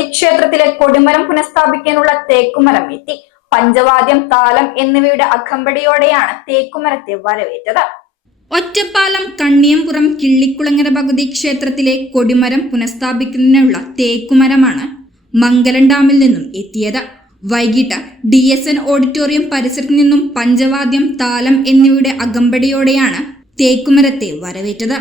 ഭഗവതി ക്ഷേത്രത്തിലെ കൊടിമരം പുനഃസ്ഥാപിക്കാനുള്ള തേക്കുമരം എത്തി. പഞ്ചവാദ്യം, താലം എന്നിവയുടെ അകമ്പടിയോടെയാണ് തേക്കുമരത്തെ വരവേറ്റത്. ഒറ്റപ്പാലം കണ്ണിയംപുറം കിള്ളിക്കുളങ്ങര ഭഗവതി ക്ഷേത്രത്തിലെ കൊടിമരം പുനഃസ്ഥാപിക്കുന്നതിനുള്ള തേക്കുമരമാണ് മംഗലം ഡാമിൽ നിന്നും എത്തിയത്. വൈകിട്ട് DSN ഓഡിറ്റോറിയം പരിസരത്ത് നിന്നും പഞ്ചവാദ്യം, താലം എന്നിവയുടെ അകമ്പടിയോടെയാണ് തേക്കുമരത്തെ വരവേറ്റത്.